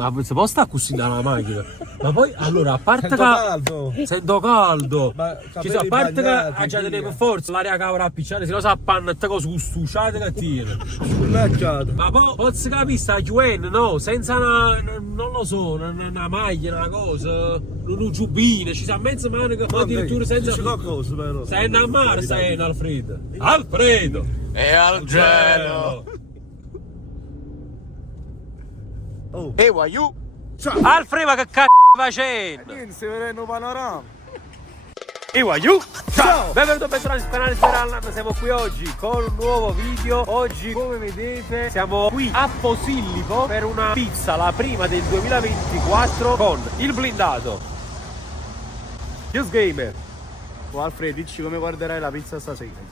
Ma si può stare così nella macchina? Ma poi, allora, a parte Sento caldo. Sento caldo. Ma A parte che già tenevo forza, l'aria che avrà appicciata, se no si appanna tutte cose stuciate che tiene. Scullacciato. Ma poi, posso capire, sta chiudendo, no? Senza non lo so, una maglia, una cosa, un giubbino, ci sa mezza manica, ma addirittura senza... Dici qualcosa, però. Stai in mare, stai in Alfredo. Alfredo! E al gelo. Oh. Hey, why you? Alfredo, ma che cazzo facendo? Niente, si vede un panorama. E why you? Ciao. Benvenuti a bentornati sul canale Speralland, siamo qui oggi con un nuovo video. Oggi, come vedete, siamo qui a Posillipo per una pizza, la prima del 2024, con il blindato News Gamer. Oh, Alfredo, dici come guarderai la pizza stasera.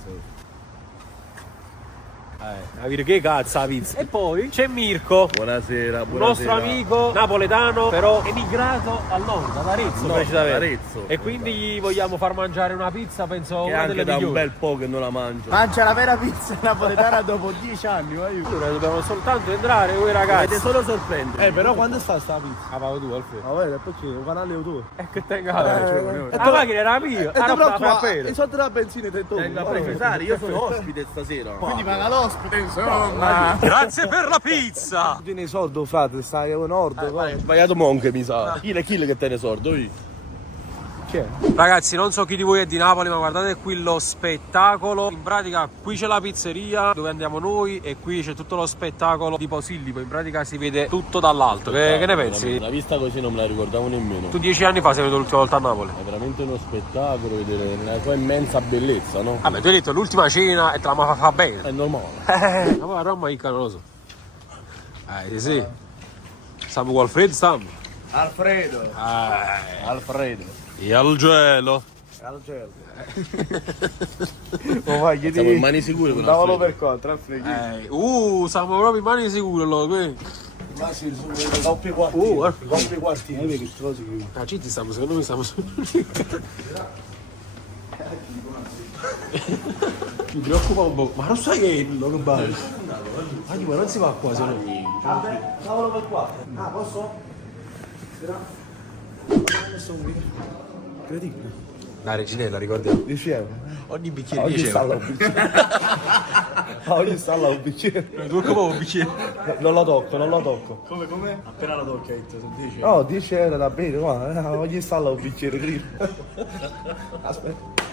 Capire che cazzo la pizza. E poi c'è Mirko, Buonasera, un nostro amico napoletano, però emigrato al nord, ad Arezzo, No, precisamente. Arezzo. E quindi gli vogliamo far mangiare una pizza, penso Che una anche delle da un migliori. bel po' che non la mangio. Mangia la vera pizza napoletana dopo 10 anni, vai. Allora dobbiamo soltanto entrare voi ragazzi. Avete solo sorprendere. Però quando sta sta pizza? Ah, pago tu Alfredo. Ma vedi, perché il canale è tuo. Che tenga la e macchina era mia. E Allora te fa appena. i soldi della benzina te tu. Tengo a precisare, io sono ospite stasera. Quindi paga l'ospite, insomma. Grazie per la pizza. Tieni i soldi, frate, stai a nord. Hai sbagliato monche, mi sa. Chi che te ne sordo io? Ragazzi, non so chi di voi è di Napoli, ma guardate qui lo spettacolo. In pratica qui c'è la pizzeria dove andiamo noi e qui c'è tutto lo spettacolo di Posillipo. In pratica si vede tutto dall'alto. Che ne pensi? La vista così non me la ricordavo nemmeno. Tu 10 anni fa sei venuto l'ultima volta a Napoli. È veramente uno spettacolo vedere la sua immensa bellezza, no? Vabbè, tu hai detto l'ultima cena e te la fa bene. È normale. Ma poi a Roma non lo so. Sì. Stiamo con Alfredo, stiamo. Alfredo. Alfredo. E al gelo. Al gelo. Oh, vai, chiedi. Siamo in mani sicure con Davalo Alfredo. per contra, Alfredo. Siamo proprio in mani sicure allora. Ma sì, sono i coppi quarti. I coppi quartini. Vedi che trosi qui. Citti stiamo, secondo me stiamo su. Mi preoccupa un po'. Ma non sai che è lo che bello. Ma non si va qua se no. Davalo per quattro. Ah, posso? Incredibile. La reginella, ricordiamo. 10 euro. Ogni bicchiere Oggi 10 sta là euro. un bicchiere. Oggi sta là un bicchiere. Tu come un bicchiere? Non lo tocco, non lo tocco. Come? Appena la tocca, sono 10. No, 10 euro da bene, guarda. Oggi sta là un bicchiere, grill. Aspetta.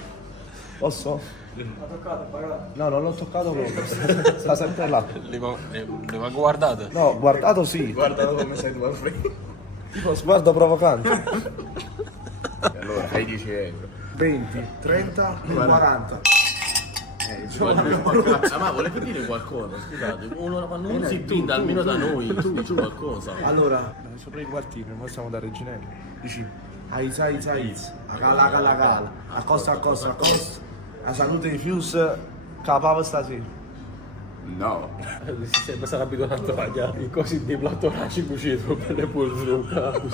Posso? L'ha toccato, pagato. No, non l'ho toccato proprio. Sta sempre là. Le va guardate? No, guardato sì. Guarda come sei tu, Alfredo. Tipo sguardo provocante. Allora, hai 10 euro. 20, 30, 40. Ma volete dire qualcosa? Scusate, quando uno si pinta almeno da noi, tu dici qualcosa. Allora, sopra i quartini, non siamo da Reginelli. Dici, aiz, a cala, a costa. La salute di Fius, capava stasera. No. Si sembra sarà abituato a mangiare così di platto raci cucito per le polvere.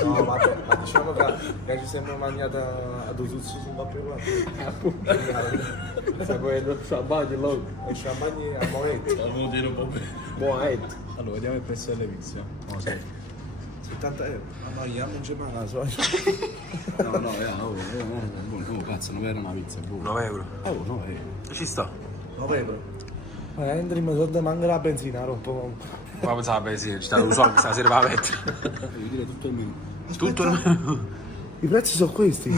No, ma diciamo che ci sembra mangiata a dosuzzo su un po' più Sta quello, sta bagno logo. e ci mangi a momento. Devo dire un po' bene. Buonet. Allora, vediamo il prezzo delle pizze. No, sì. 70 euro. Ma no, io non ci manca la sua. No, cazzo, non era una pizza, buona. 9 euro. Oh, no, Ci sta. 9 euro. Ma entriamo sotto manca la benzina, rompo. Qua pensava benzina, ci sta lo so che stasera va a mettere. Devi dire tutto il menù. Tutto. I prezzi sono questi.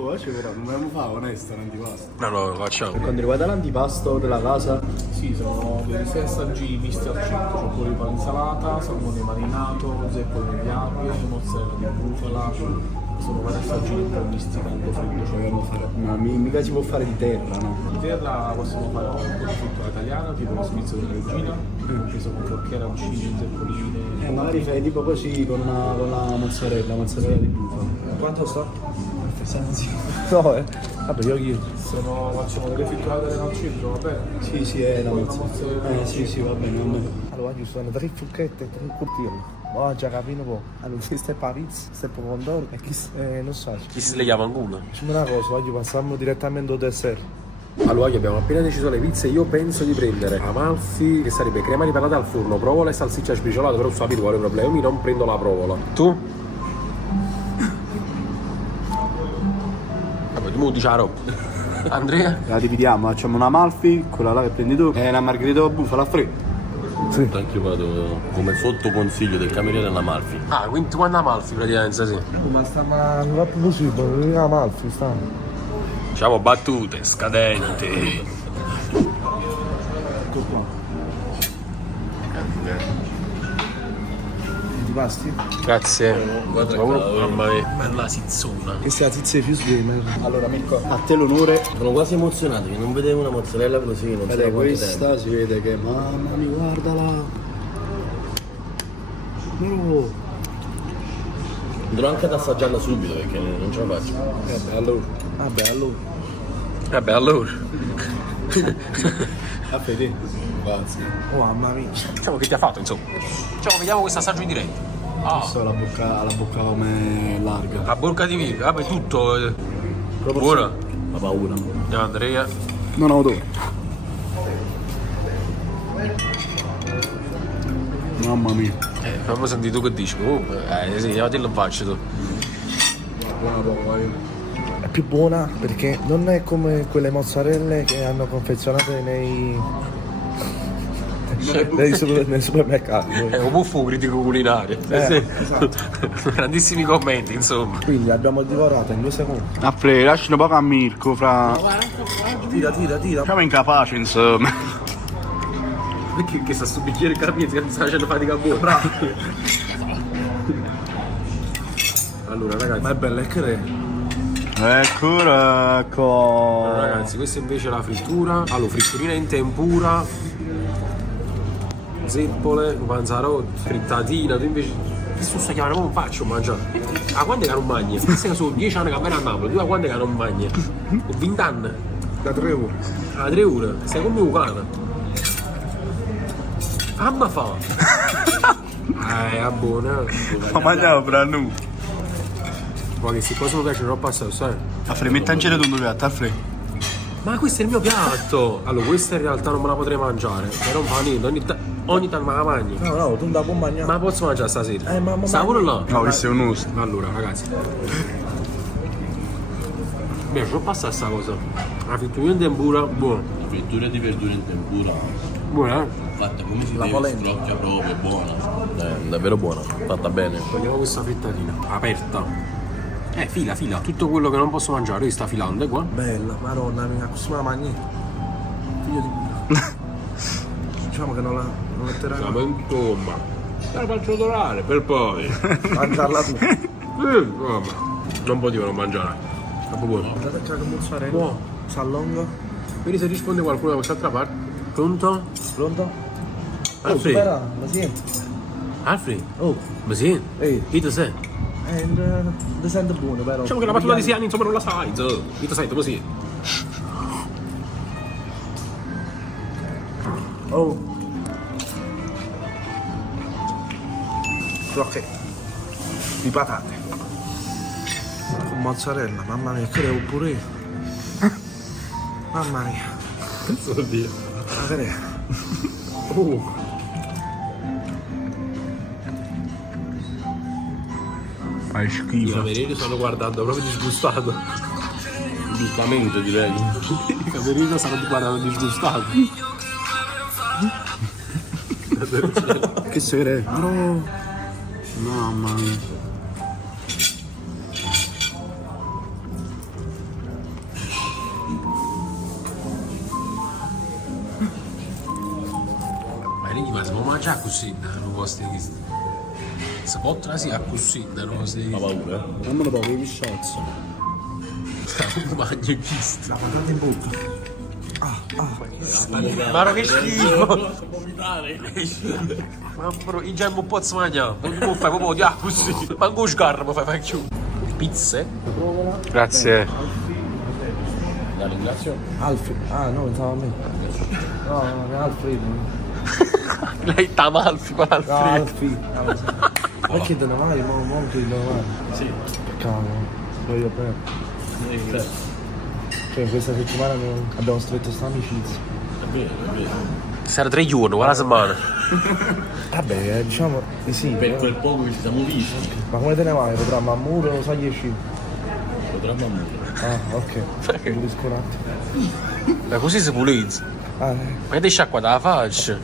Oh, non dobbiamo fare onesto l'antipasto. No, lo facciamo. Quando riguarda l'antipasto della casa, sì, sono dei sei assaggi misti al 100, c'è un po' di pane insalata, salmone marinato, zeppo di api, mozzarella di bufala, sono vari assaggi un po' misti caldo freddo. Ma mica si può fare di terra, no? Di terra possiamo fare un po' di frittura italiana, tipo lo spizzo di regina, preso con crocchè, arancini, zeppoline. Magari fai tipo così con la mozzarella di bufala. Quanto sta? Senza. No, vabbè, io chiedo. Facciamo delle fritturate al centro, va bene? Sì, è la mozzarella. sì, va bene. Allora, ci sono 3 fucchette e 3 coltelli. Oh, già capito un po'. Allora, questa è Paris, questa è Pomodoro e chi non so. Chi se le chiama ancora? Facciamo una cosa, oggi passiamo direttamente al dessert. Allora, abbiamo appena deciso le pizze. Io penso di prendere Amalfi, che sarebbe crema di patate al forno, provola e salsiccia sbriciolata, però sapete quale problema? Io non prendo la provola. Tu? Vabbè, tu mi dici la roba. Andrea? La dividiamo, facciamo una Amalfi, quella là che prendi tu, e una margherita bufala a freddo. Sì. Anche io vado come sotto consiglio del cameriere all'Amalfi. Ah, quindi tu quando Amalfi praticamente, sì. Ma sta non è più possibile, non è Amalfi, sta. Diciamo battute, scadenti. Ecco qua. Ti pasti? Grazie. Guarda Mamma mia, bella sizzona. Questa è la tizia di Fuse Gamer. Allora Mirko, a te l'onore. Sono quasi emozionato, che non vedevo una mozzarella così, non so da quanto Questa tempo. si vede che mamma mia, guardala. No. Andrò anche ad assaggiarla subito perché non ce la faccio. Vabbè allora. Vabbè, allora. A fede. Grazie. Oh mamma mia. Diciamo che ti ha fatto, insomma. Diciamo, vediamo questo assaggio in diretta. Questa la bocca come larga. La borca di vino, vabbè, tutto. Buona. La paura. Andiamo, Andrea. Non ho odore. Mamma mia. Fammi sentire tu che dici. Sì, andiamo a faccio tu. Buona proprio. È più buona perché non è come quelle mozzarelle che hanno confezionate nei supermercati. È un buffo critico culinario. Esatto. Grandissimi commenti, insomma. Quindi l'abbiamo divorata in 2 secondi. Affre, lasciano poco a Mirko, fra. Tira. Siamo incapaci, insomma. Perché che sta sto bicchiere capienza che non sta facendo fatica a buona? Bravo. Allora, ragazzi. Ma è bella, è che Ecco. Allora, ragazzi, questa invece è la frittura. Allora, fritturina in tempura, zeppole, panzarotti, frittatina. Tu invece che su sta chiamando, non faccio mangiare. Ah, quando è che non mangi? Queste sono 10 anni che vengo a Napoli, tu a quando è che non mangi? Ho 20 anni. da 3 ore. Ah, 3 ore? Stai come un cane. Amma fa. È buona. Ma mangiamo fra noi. Ma che se cosa mi piace troppo assai, sai? Affre, metti in giro tu un piatto, Affre. Ma questo è il mio piatto! Allora, questa in realtà non me la potrei mangiare, però non fa niente, ogni tanto me la mangio. No, tu non la puoi mangiare. Ma la posso mangiare stasera? ma sta pure là? No, questo è un uso. Allora, ragazzi. Beh, ci ho passato sta cosa. La frittura in tempura, buona. Frittura di verdure in tempura. Buona, eh? Fatta come si La deve, polenta. strocchia proprio, buona. Davvero buona, fatta bene. Vediamo questa frittatina, aperta. Fila. Tutto quello che non posso mangiare, io sta filando, è qua. Bella, madonna mia, così me la mangi. Figlio di puttana. Diciamo che non la metterai. Siamo in tomba. La faccio odorare, per poi. Mangiarla tu. Vabbè. Non potevo non mangiare. Troppo buono. Guardate che mozzarella. Buono. S'allonga. Vedi se risponde qualcuno da quest'altra parte. Pronto? Pronto? Alfred. Spera, ma sì. Alfred? Oh, Ma sì? ehi. Chi te sei? Ti sento buono però. Diciamo che la battuta di 6 anni insomma non la sai. Chi te sei? Come sì? Oh. Ok. Di patate. Con mozzarella, mamma mia, che devo pure io. Mamma mia. Cazzo vuol dire? Ma che è? Fai I schifo. camerieri stanno guardando proprio disgustato. Giustamente direi. I camerieri stanno guardando disgustati. Che sere? No. Mamma mia. Ma lì ma si può mangiare così, non posso dire questo. Si può trasire così, non posso dire La questo. paura, Non me lo può avere shots. Non mangi questo. La patata in bocca. Ma che schifo! Ma bro, io già non posso mangiare. Non fai proprio di così. Manco sgarro, ma fai più. Pizze? Grazie. La ringrazio. Alfred. Ah no, pensavo a me. No, non è Alfred. Lei Tamalfi, No, Alfred. Alfred. Perché te ne vai? Mo che te ne vai? Sì. Cavolo. Voglio bene. Cioè in questa settimana abbiamo stretto sta amicizia. È vero, è vero. Sarà 3 giorni, una settimana. Vabbè, diciamo di sì. Per quel poco che ci siamo visti, Ma come te ne vai? Potremmo a muro o sai 10? potremmo amore. Ah, ok. Pulisco un attimo. Ma così si pulizza. Ah, Ma ti sciacqua dalla faccia.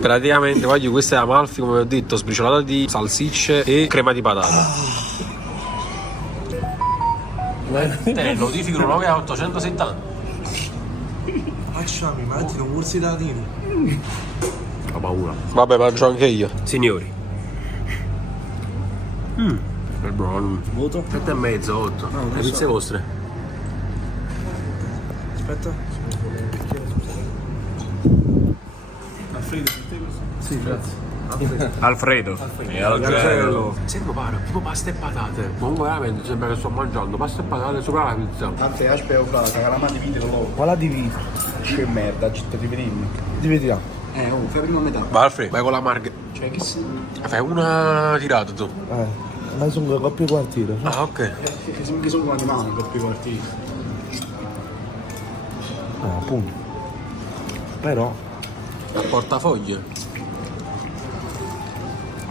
Praticamente, voglio, questa è Amalfi, come ho detto, sbriciolata di salsicce e crema di patata. Te notifico 9 a 870. Lasciami, metti, non corsi da tiro. Ho paura. Vabbè, mangio anche io. Signori. È buono. Voto? 7,5, 8. Le pizze vostre? Aspetta. Alfredo, Sì, grazie. Alfredo. E Algello. Sembra pare tipo pasta e patate. Comunque veramente sembra che sto mangiando pasta e patate sopra la pizza. Anzi, aspetta, casa, che la mano divide con l'uovo. Qual la dividi? Che merda, città di venirmi. Dividiamo. Fai prima metà. Va Alfredo, vai con la marghe. Cioè, che si... Fai una tirata tu. Ma sono due coppie quartiere. Ah, ok. Che sono animali per più quartieri. Appunto. Però, Portafoglie.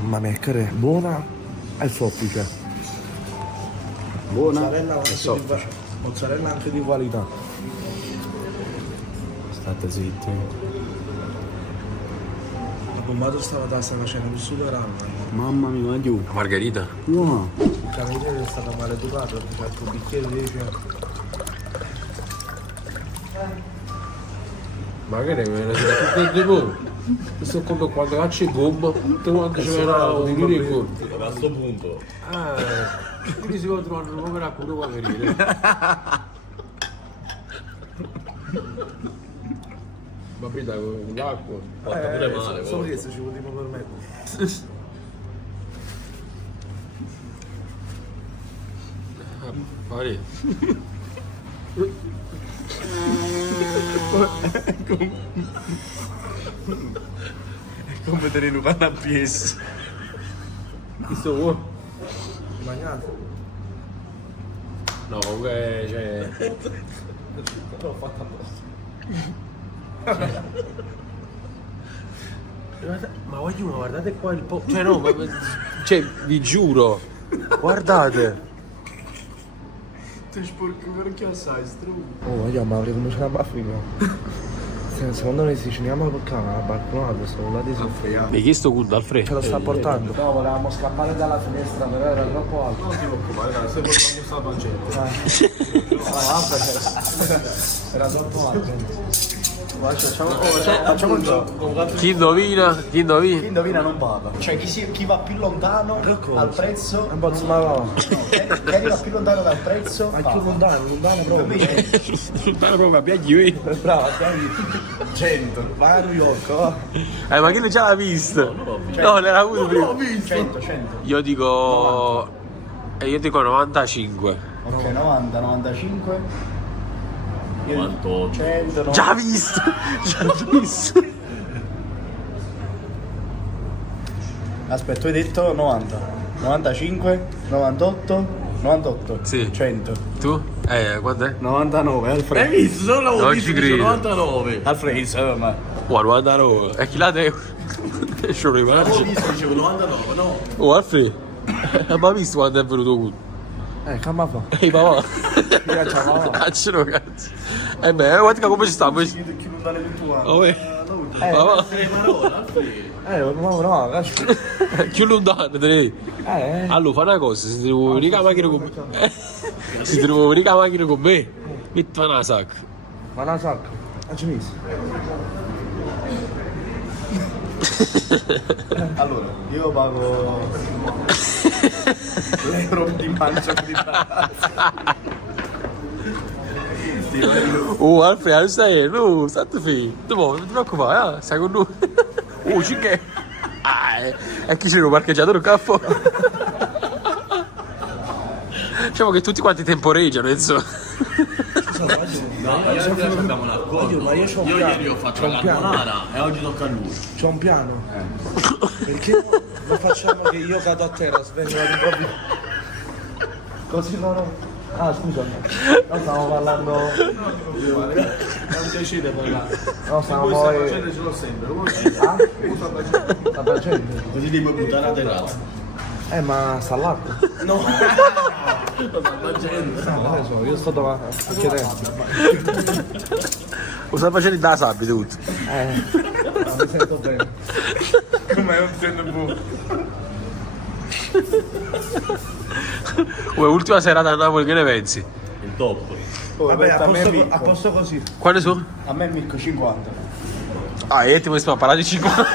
mamma mia, che è buona e soffice. Buona Mozzarella anche di qualità. State zitti. La bombato stava tassa facendo un superamma. Mamma mia, ma giù. La margherita? No. Il cameriere è stato maleducato perché ha il bicchiere di 10 euro. Magari me ne siete tutti di voi. Questo conto quando faccio il gomma, tutte quante ci verrà un lire in conto. A questo punto. Quindi si può trovare un povero pure qua venire. Vabbè dai, con l'acqua. Fatta pure male. Solo questo ci potremmo permettere. Pare. Come te ne vanno a pies. Questo vuoi? Mangiate? No, comunque cioè. L'ho fatta apposta. Ma voglio, guardate qua il po'. Cioè no, cioè vi giuro. Guardate. Ti sporco perché assai, strumento. Oh, vogliamo, ma come ce la Africa? Secondo me se ci andiamo a toccare la balconata, sono là di soffriamo. Mi hai chiesto Gunda Alfredo? Ce lo sta portando. No, volevamo scappare dalla finestra, però era troppo alto. non ti preoccupare, dai, se portiamo sta pancetta. Era troppo alto. Facciamo un gioco. Chi indovina? Chi indovina? Chi indovina non parla. Cioè chi va più lontano al prezzo. Un po' di smavava. Chi arriva più lontano dal prezzo. Ma più lontano proprio. Proprio piaggio. Brava, dai. 100. Vai a New York, va. Ma chi non ce l'ha visto? No, l'era avuto prima. 100. Io dico 95. Ok, 90, 95. 98. 100, 90. Già visto! Già visto! Aspetta, tu hai detto 90, 95, 98, 98. Sì. 100. Tu? Quant'è? 99, Alfredo. Hai visto? Solo l'avevo Non visto, ci dice credo. 99. Alfredo, ma. 99. E chi l'ha detto? Sono L'avevo immagini. visto, dicevo 99, no. Oh Alfredo, ma visto quando è venuto qui? Calma fa. Ehi papà. Facciamo. Cazzo, cazzo. Beh, guarda come ci sta. Chi lontano il tuo anno. Oh, papà. No, lascia. Più lontano, te ne dico. Allora, fa una cosa, se ti devo venire a macchina con me. Se ti devo venire a macchina con me, metti una sacca. Ma una sacca. Ci messo. Allora, io pago l'euro di mangia di Oh, Alfredo, stai, no, state fermo. Non ti preoccupare, stai con noi. Oh, ci che? E chi c'è un parcheggiatore qua fuori? Diciamo che tutti quanti temporeggiano, insomma. No, ieri abbiamo un accordo. Ma io c'ho un Io piano. ieri ho fatto C'ho la un piano. carbonara e oggi tocca a lui. C'ho un piano. Perché non facciamo che io cado a terra, svendo all'improvviso. Così non ho. Ah, scusa. No, stiamo parlando. È un piacere parlare. No, stiamo Poi sta poi. facendo ce l'ho sempre. Ah? Sta facendo? Così ti puoi buttare a terrazza. Ma sta all'acqua. No. Sta facendo. Non lo so, io sto davanti. Lo sta facendo da sabbia tutto. Non mi sento bene. Come un TNV. Come ultima serata a Napoli, che ne pensi? Il top. Vabbè, a posto così. Quali sono? A me Mirko 50. Ah, e ti vuoi parlare di 50?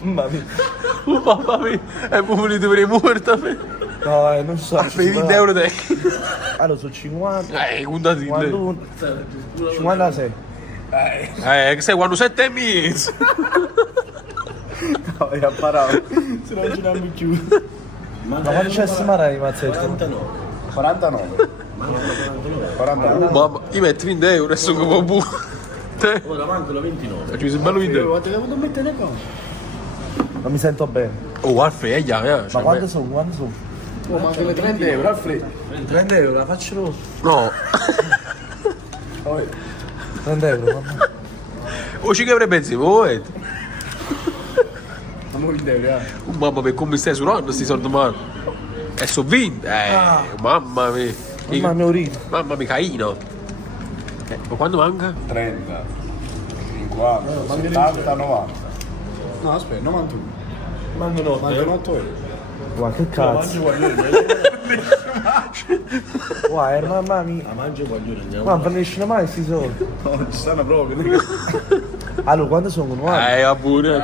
Mamma mia. Mamma mia, è pulito per i morti. No, non so. Per 20 euro te. Allora, sono 50. Contatine. 51. 56. Che sei quando 7 mesi. No, io imparato. Se non giriamo più. Ma quando c'è Simara di mazzetto? 49. 49. Mamma, io metto 20 euro e sono come bu. Te? Ora mancano 29. Ci sei bello 20 euro. Quanto devo mettere le cose? Non mi sento bene. Oh, Alfred, Ma quanto sono? Quanto sono? Oh, mancano 30 euro, Alfred. 30 euro, la faccio rossa. No. 30 euro, mamma. O ci che avrebbe pensi voi? Ma 20 euro, Mamma mia, come stai suonando sti soldi mano? E sono 20. Mamma mia. Mamma mia, urino. Mamma mia, Caino. Ma quando manca? 30, 50, 70, 90. No, aspetta, 91. Mancano 8 euro. Guarda, che cazzo. Guarda, mamma mia. La mangio voglio andiamo. Ma non finiscono mai sti soldi. No, non ci stanno proprio. Allora, quando sono? Guarda. Va pure.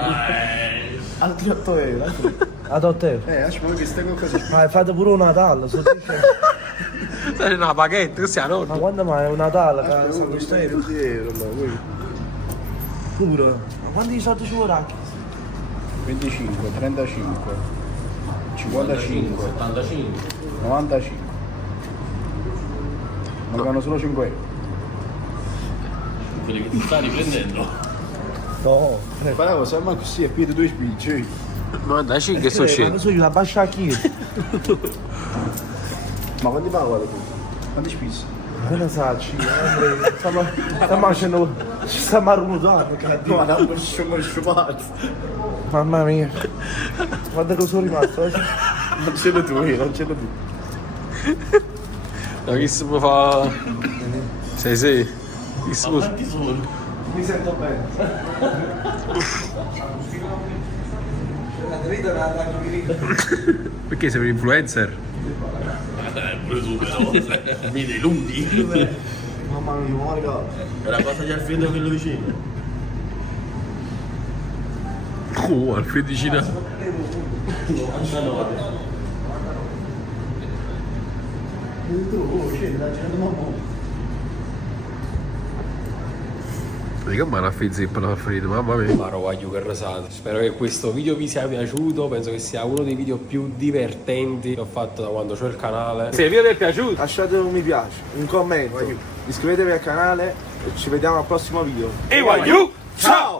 Altri 8 euro. Ad 8 euro. Lasciami che stai con così. Ma fate pure un Natale, sto dicendo. Sai una paghetta, che sia Ma nonno. quando mai è un Natale? Sono 20 euro, Pure. Ma quanti soldi ci vorrà? 25, 35, 55, 75. 95. Mancano solo 5 euro. Quelli che ti stai riprendendo. No. Parlavo, se ma così è piede 2 spicci. Ma dai, che sto Ma scendo. adesso io la bascia a chi? Ma quanti pago tu? Quanti spicci? Che ne sa, stiamo facendo. Ci stiamo arrotando. Ma da un sciupato. Mamma mia. Guarda che sono rimasto. Non ce l'ho tu, non ce l'ho tu. Ma chi si può fa? Sì. Chi si può? Quanti sono? Mi sento bene. Perché sei un influencer? Pure tu però. Mi dei lunghi. Mamma mia, ma raga. È la cosa di Alfredo che lo dicevi. Oh, Alfredicina. 99. Che mano a zeppa la Alfredo, mamma mia. Maro voglio che rasato. Spero che questo video vi sia piaciuto. Penso che sia uno dei video più divertenti che ho fatto da quando c'ho il canale. Se il video ti è piaciuto, Lasciate un mi piace, un commento, iscrivetevi al canale e ci vediamo al prossimo video. e voglio! Ciao!